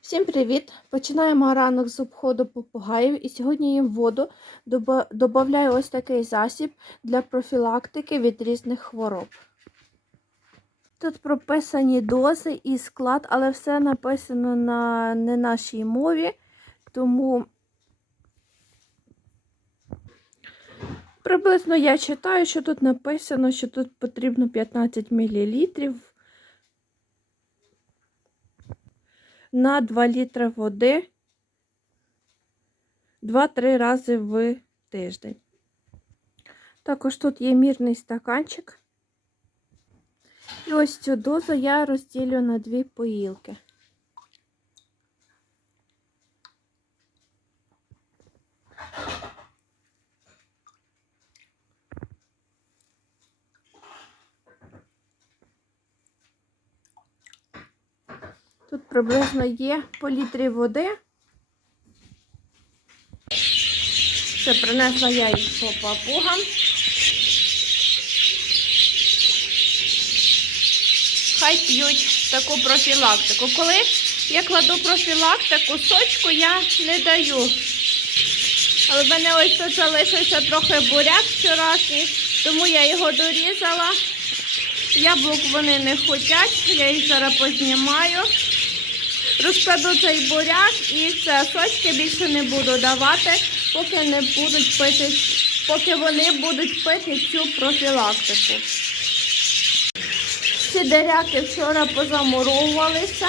Всім привіт! Починаємо ранок з обходу попугаїв і сьогодні їм в воду додаю ось такий засіб для профілактики від різних хвороб. Тут прописані дози і склад, але все написано на не нашій мові, тому приблизно я читаю, що тут написано, що тут потрібно 15 мл на 2 літри води 2-3 рази в тиждень. Також тут є мірний стаканчик. І ось цю дозу я розділю на дві поїлки. Тут приблизно є по літрі води. Все, принесла я їх по папугам. Хай п'ють таку профілактику. Коли я кладу профілактику, сочку я не даю. Але в мене ось тут залишився трохи буряк вчорашній, тому я його дорізала. Яблук вони не хочуть, я їх зараз познімаю. Розкладу цей буряк і все, сочки більше не буду давати, поки не будуть пити, поки вони будуть пити цю профілактику. Ці деряки вчора позамуровувалися.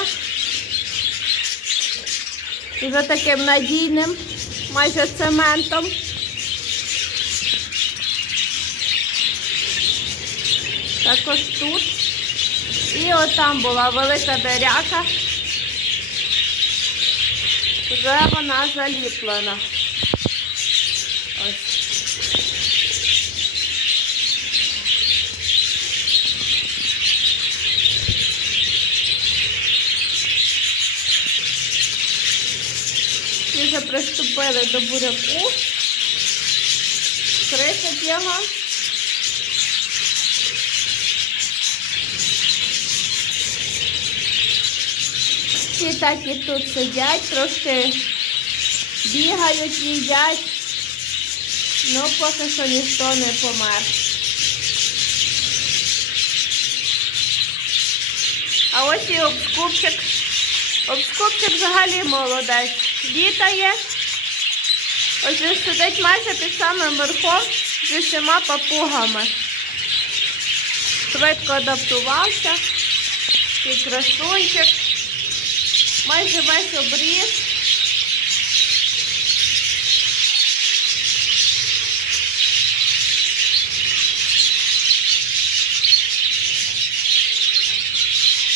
Вже таким надійним, майже цементом. Також тут. І отам була велика деряка. Вже вона заліплена. Ось. Ми вже приступили до буряку. Кришить його. Всі так і тут сидять, трошки бігають, їдять. Ну, поки що ніхто не помер. А ось і обскупчик. Обскупчик взагалі молодець. Літає. Ось він сидить майже під самим верхом зі всіма папугами. Швидко адаптувався. Такий красунчик. Майже весь обріз.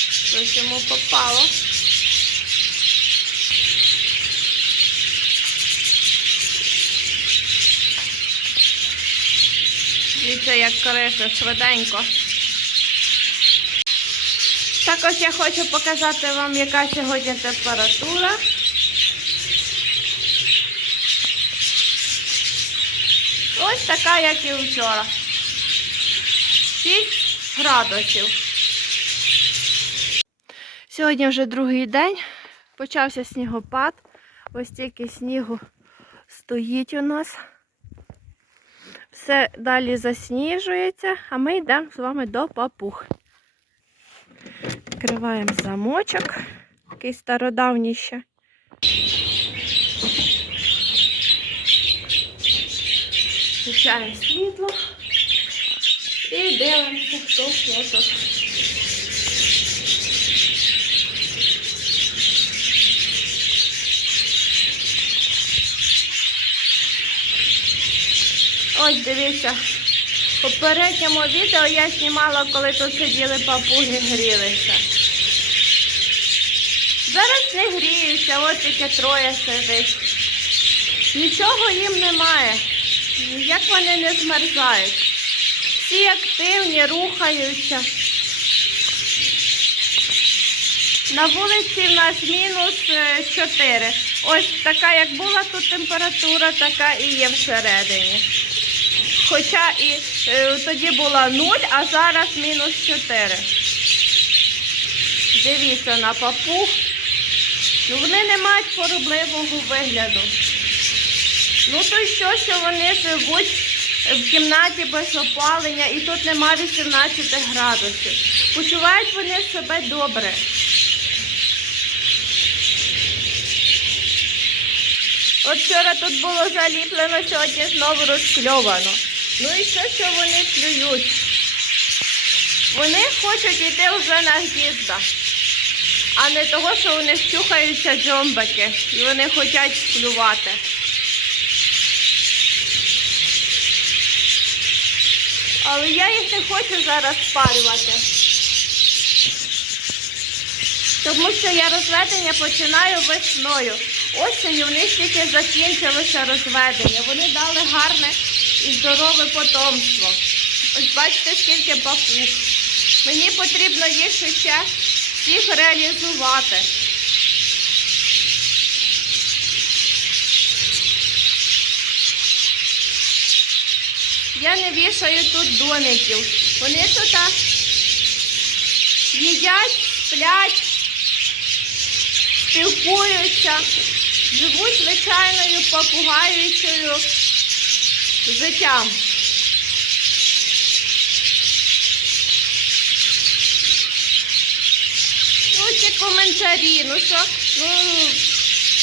Щось йому попало. Дивіться, як крише швиденько. Також я хочу показати вам, яка сьогодні температура. Ось така, як і вчора. 6 градусів. Сьогодні вже другий день. Почався снігопад. Ось тільки снігу стоїть у нас. Все далі засніжується, а ми йдемо з вами до папуг. Відкриваємо замочок, такий стародавній ще. Включаємо світло і дивимося, хто що тут. Ось дивіться. В попередньому відео я знімала, коли тут сиділи папуги, грілися. Зараз не гріються, от тільки троє сидить. Нічого їм немає. Як вони не змерзають. Всі активні, рухаються. На вулиці в нас мінус 4. Ось така, як була тут температура, така і є всередині. Хоча і е, тоді була 0, а зараз мінус 4. Дивіться на папуг. Ну вони не мають хворобливого вигляду. Ну то й що, що вони живуть в кімнаті без опалення і тут нема 18 градусів. Почувають вони себе добре. От вчора тут було заліплено, сьогодні знову розкльовано. Ну і що, що вони клюють? Вони хочуть йти вже на гнізда, а не того, що у них чухаються джомбики і вони хочуть клювати. Але я їх не хочу зараз спарювати. Тому що я розведення починаю весною. Осінню в них тільки закінчилося розведення. Вони дали гарне і здорове потомство. Ось бачите, скільки папуг. Мені потрібно їх ще всіх реалізувати. Я не вішаю тут домиків. Вони тут їдять, сплять, спілкуються, живуть звичайною попугаючою життям. Ну, ці коментарі, ну що, ну,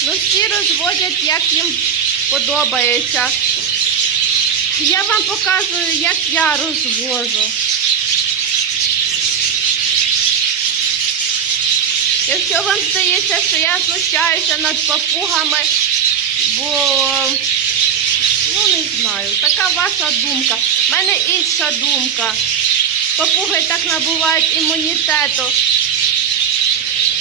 ну всі розводять, як їм подобається. Я вам показую, як я розвожу. Якщо вам здається, що я знущаюся над папугами, бо ну не знаю, така ваша думка. У мене інша думка. Папуги так набувають імунітету.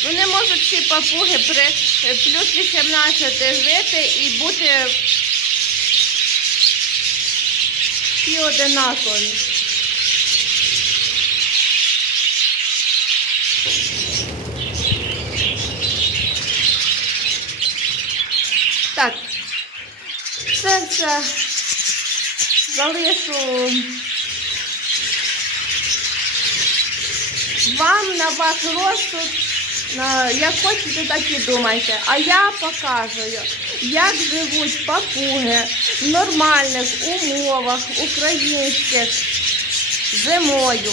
Не можуть ці папуги при е, плюс 18 жити і бути всі одинакові. Так, це залишу вам на ваш розсуд. На, як хочете, так і думайте. А я показую, як живуть папуги в нормальних умовах українських зимою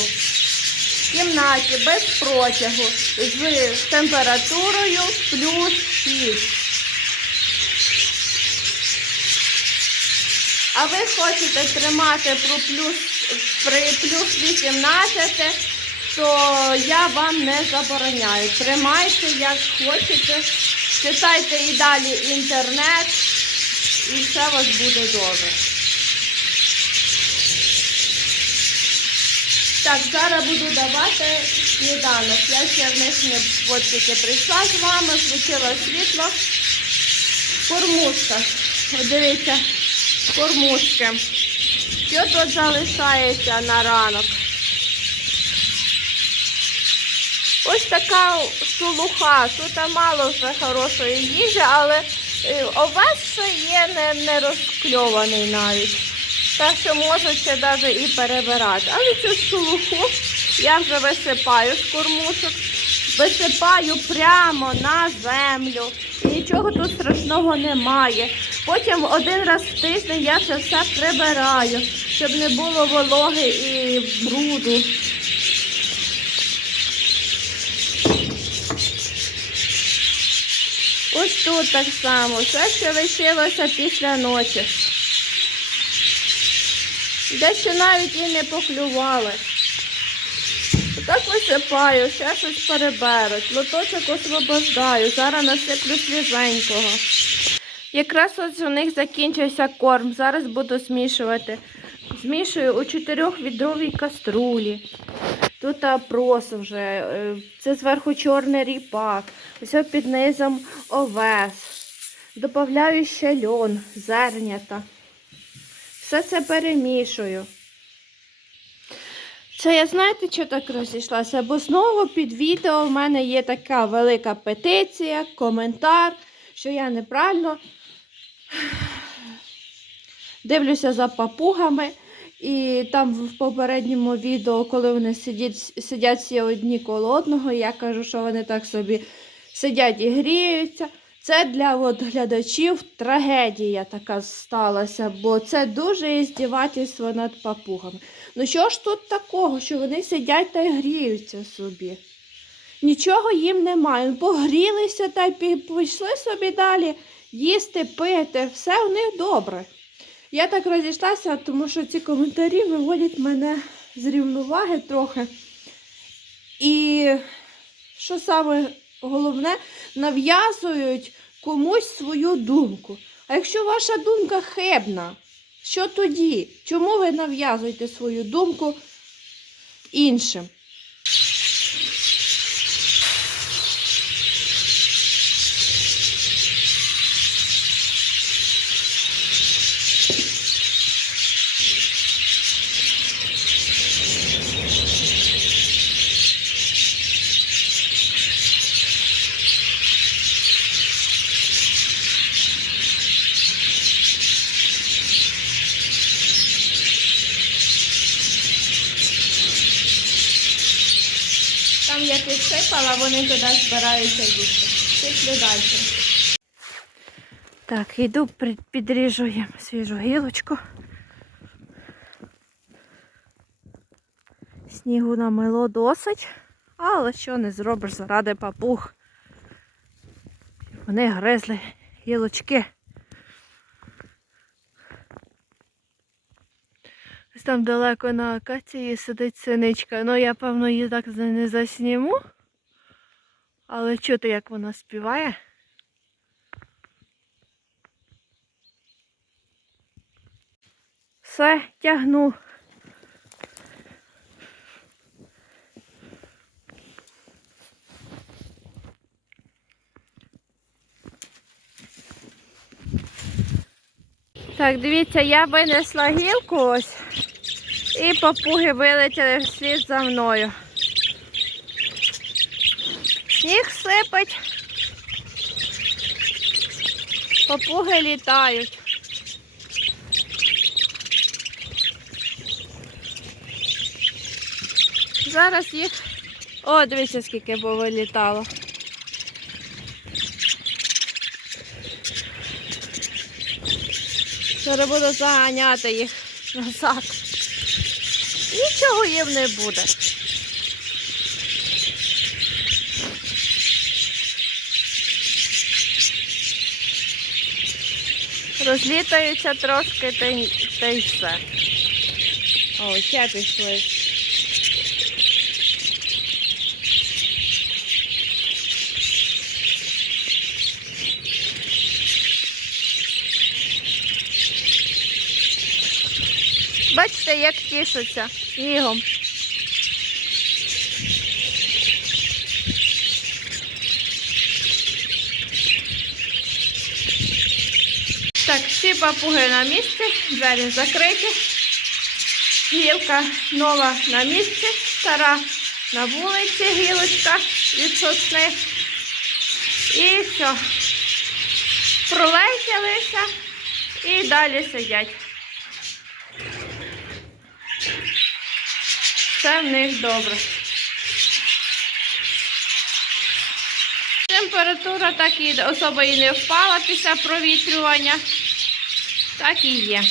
в кімнаті без протягу з температурою плюс 6. А ви хочете тримати про плюс, при плюс 18, то я вам не забороняю. Тримайте як хочете, читайте і далі інтернет, і все у вас буде добре. Так, зараз буду давати сніданок. Я ще в них не от тільки прийшла з вами, включила світло. Кормушка. От дивіться, кормушки. Що тут залишається на ранок? Ось така шелуха. Тут мало вже хорошої їжі, але е, овес ще є не, не розкльований навіть. Так що можуть ще навіть і перебирати. Але цю шелуху я вже висипаю з кормушок, висипаю прямо на землю. Нічого тут страшного немає. Потім один раз в тиждень я це все прибираю, щоб не було вологи і бруду. Ось тут так само. Все ще лишилося після ночі. Дещо навіть і не поклювали. Так висипаю, ще щось переберуть. Лоточок освобождаю. Зараз насиплю свіженького. Якраз ось у них закінчився корм. Зараз буду змішувати. Змішую у 4-відровій каструлі. Тут опрос вже, е, це зверху чорний ріпак, ось під низом овес. Добавляю ще льон, зернята. Все це перемішую. Це я знаєте, що так розійшлася? Бо знову під відео в мене є така велика петиція, коментар, що я неправильно дивлюся за папугами. І там в попередньому відео, коли вони сидять, сидять всі одні коло одного, я кажу, що вони так собі сидять і гріються. Це для от, глядачів трагедія така сталася, бо це дуже іздівательство над папугами. Ну що ж тут такого, що вони сидять та гріються собі? Нічого їм немає. Погрілися та пішли собі далі їсти, пити, все у них добре. Я так розійшлася, тому що ці коментарі виводять мене з рівноваги трохи. І що саме головне, нав'язують комусь свою думку. А якщо ваша думка хибна, що тоді? Чому ви нав'язуєте свою думку іншим? Там я підсипала, вони туди збираються їсти. Пішли далі. Так, йду при- підріжу їм свіжу гілочку. Снігу намило досить, але що не зробиш заради папуг. Вони гризли гілочки. Ось там далеко на акації сидить синичка. Ну, я, певно, її так не засніму. Але чути, як вона співає. Все, тягну. Так, дивіться, я винесла гілку ось. І папуги вилетіли вслід за мною. Сніг сипить. Папуги літають. Зараз їх. О, дивіться, скільки повилітало. Зараз буду заганяти їх назад. Нічого їм не буде. Розлітаються трошки та й, все. О, ще пішли. Бачите, як тішуться снігом. Так, всі папуги на місці, двері закриті. Гілка нова на місці, стара на вулиці, гілочка від сосни. І все. Пролетілися і далі сидять. Все в них добре. Температура так і особо і не впала після провітрювання. Так і є.